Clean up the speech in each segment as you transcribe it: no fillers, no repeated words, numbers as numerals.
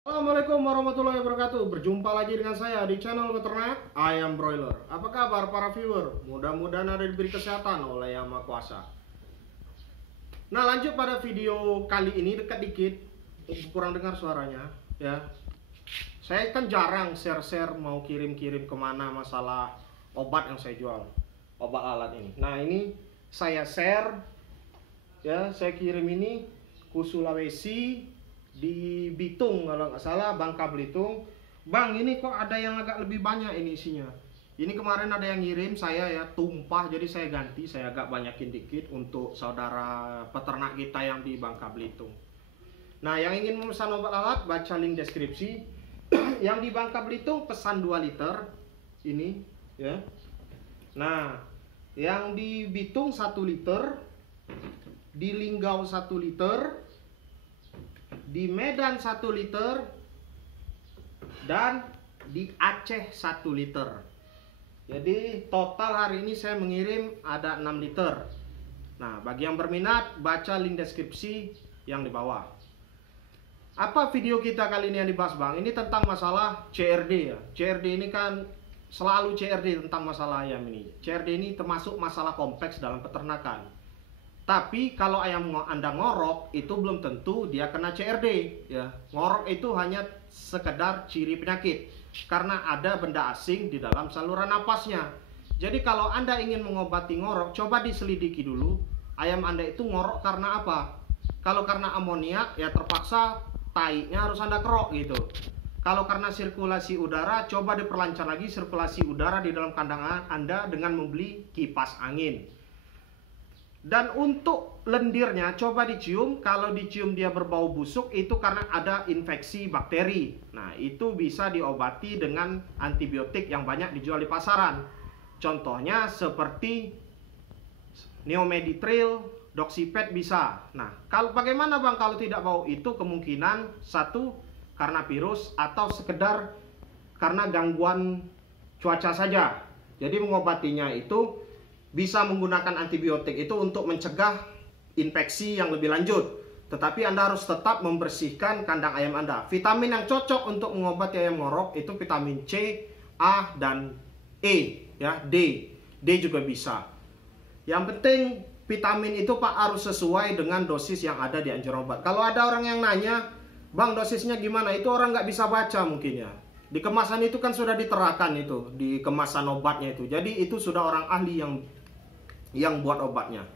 Assalamualaikum warahmatullahi wabarakatuh. Berjumpa lagi dengan saya di channel Peternak Ayam Broiler. Apa kabar para viewer? Mudah-mudahan ada diberi kesehatan oleh Yang Maha Kuasa. Nah, lanjut pada video kali ini, dekat dikit, kurang dengar suaranya ya. Saya kan jarang share-share mau kirim-kirim kemana masalah obat yang saya jual, obat alat ini. Nah, ini saya share ya, saya kirim ini ke Sulawesi, di Bitung kalau nggak salah, Bangka Belitung. Bang, ini kok ada yang agak lebih banyak ini isinya. Ini kemarin ada yang ngirim saya ya, tumpah, jadi saya ganti, saya agak banyakin dikit untuk saudara peternak kita yang di Bangka Belitung. Nah, yang ingin memesan obat alat, baca link deskripsi. Yang di Bangka Belitung pesan 2 liter ini ya. Nah, yang di Bitung 1 liter, di Linggau 1 liter, di Medan 1 liter, dan di Aceh 1 liter. Jadi total hari ini saya mengirim ada 6 liter. Nah, bagi yang berminat, baca link deskripsi yang di bawah. Apa video kita kali ini yang dibahas, Bang? Ini tentang masalah CRD ya. CRD ini kan selalu CRD tentang masalah ayam ini. CRD ini termasuk masalah kompleks dalam peternakan. Tapi kalau ayam Anda ngorok, itu belum tentu dia kena CRD ya. Ngorok itu hanya sekedar ciri penyakit karena ada benda asing di dalam saluran napasnya. Jadi kalau Anda ingin mengobati ngorok, coba diselidiki dulu ayam Anda itu ngorok karena apa. Kalau karena amoniak, ya terpaksa taiknya harus Anda kerok gitu. Kalau karena sirkulasi udara, coba diperlancar lagi sirkulasi udara di dalam kandang Anda dengan membeli kipas angin. Dan untuk lendirnya coba dicium. Kalau dicium dia berbau busuk, itu karena ada infeksi bakteri. Nah, itu bisa diobati dengan antibiotik yang banyak dijual di pasaran. Contohnya seperti Neomeditril, Doxyped bisa. Nah, kalau bagaimana Bang kalau tidak bau? Itu kemungkinan satu karena virus atau sekedar karena gangguan cuaca saja. Jadi mengobatinya itu bisa menggunakan antibiotik itu untuk mencegah infeksi yang lebih lanjut. Tetapi Anda harus tetap membersihkan kandang ayam Anda. Vitamin yang cocok untuk mengobati ayam ngorok itu vitamin C, A, dan E ya, D. D juga bisa. Yang penting vitamin itu Pak harus sesuai dengan dosis yang ada di anjuran obat. Kalau ada orang yang nanya, Bang dosisnya gimana? Itu orang nggak bisa baca mungkin ya. Di kemasan itu kan sudah diterahkan itu, di kemasan obatnya itu. Jadi itu sudah orang ahli yang buat obatnya.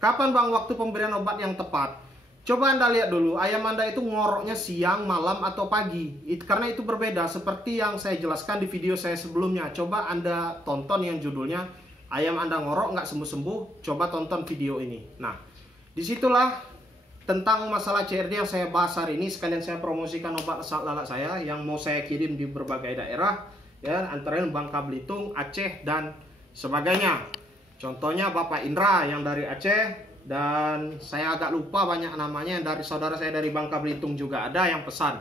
Kapan Bang waktu pemberian obat yang tepat? Coba Anda lihat dulu, ayam Anda itu ngoroknya siang, malam, atau pagi. Karena itu berbeda, seperti yang saya jelaskan di video saya sebelumnya. Coba Anda tonton yang judulnya ayam Anda ngorok nggak sembuh-sembuh. Coba tonton video ini. Nah, disitulah tentang masalah CRD yang saya bahas hari ini. Sekalian saya promosikan obat lalat saya yang mau saya kirim di berbagai daerah ya, antara Bangka Belitung, Aceh, dan sebagainya. Contohnya Bapak Indra yang dari Aceh, dan saya agak lupa banyak namanya, dari saudara saya dari Bangka Belitung juga ada yang pesan.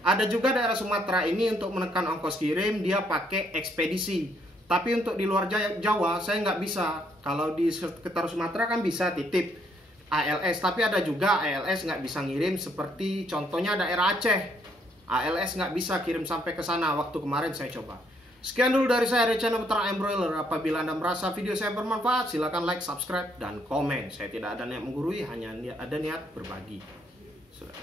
Ada juga daerah Sumatera ini untuk menekan ongkos kirim dia pakai ekspedisi. Tapi untuk di luar Jawa saya nggak bisa. Kalau di sekitar Sumatera kan bisa titip ALS, tapi ada juga ALS nggak bisa ngirim, seperti contohnya daerah Aceh. ALS nggak bisa kirim sampai ke sana waktu kemarin saya coba. Sekian dulu dari saya dari channel Peternak Ayam Broiler. Apabila Anda merasa video saya bermanfaat, silakan like, subscribe, dan komen. Saya tidak ada niat menggurui, hanya ada niat berbagi. Sudah.